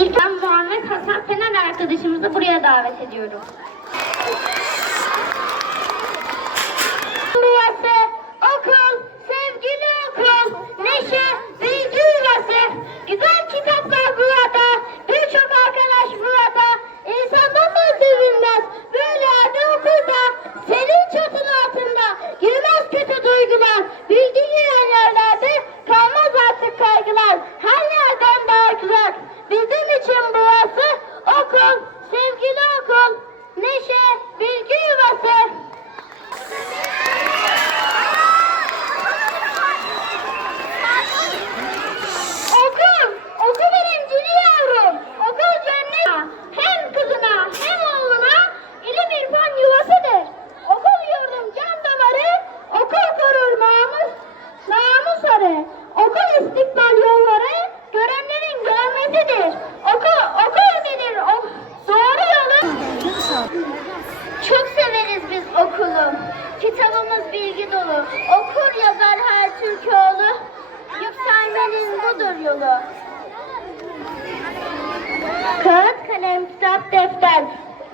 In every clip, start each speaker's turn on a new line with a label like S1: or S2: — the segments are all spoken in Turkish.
S1: İlk an Muhammed Hasan Fener arkadaşımızı buraya davet ediyorum. Burası okul, sevgili okul, neşe, bilgi yuvası. Güzel kitaplar Kitabımız bilgi dolu. Okur yazar her Türk oğlu. Yükselmenin budur yolu. Kağıt, kalem, kitap, defter.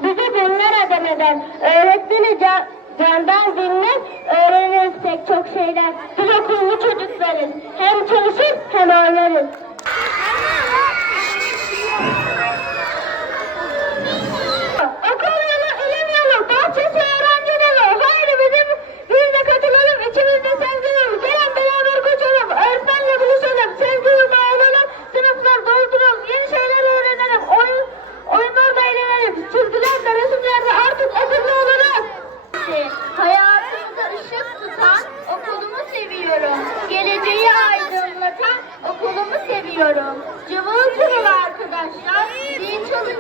S1: Bizi dinler edemeden. Öğretmeni can, candan dinler. Öğreniriz pek çok şeyler. Biz okullu çocuklarız. Hem çalışır hem oynarız.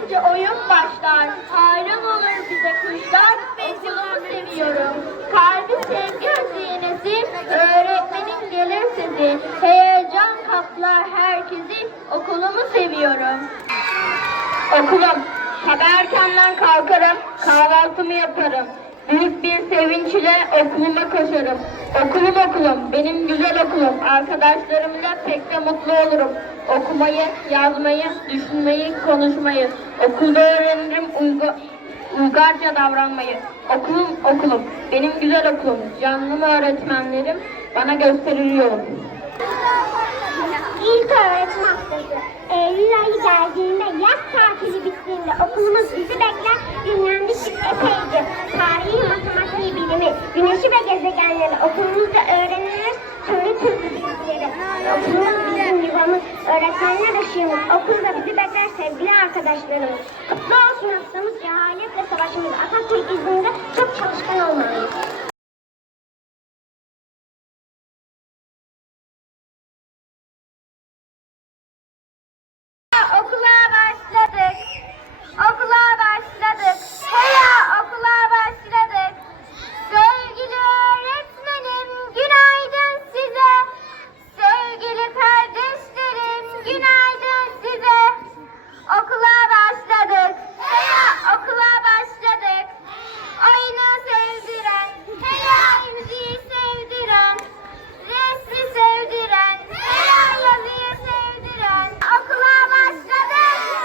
S1: Çalınca oyun başlar. Hayran olur bize kuşlar, okulumu seviyorum. Kalbi sevgi hazinesi, öğretmenin gelir sesi. Heyecan kaplar herkesi, okulumu seviyorum. Okulum. Sabah erkenden kalkarım, kahvaltımı yaparım. Büyük bir sevinç ile okuluma koşarım. Okulum okulum, benim güzel okulum. Arkadaşlarımla pek de mutlu olurum. Okumayı, yazmayı, düşünmeyi, konuşmayı. Okulda öğrenirim uygu, uygarca davranmayı. Okulum okulum, benim güzel okulum. Canlı öğretmenlerim bana gösterir yolum.
S2: İlk öğretim haftası. Eylül ayı geldiğinde, yaz tatili bittiğinde okulumuz bizi bekler. Dinlendik epeyce. Tarihi, matematiği, bilimi, güneşi ve gezegenleri okulumuzda öğreniriz. Öğretmenler ışığımız. Okulda bizi bekler sevgili arkadaşlarımız. Kutlu olsun haftamız. Cehaletle savaşımız. Atatürk izniyle çok çalışkan olmalıyız. Okula başladık. Okula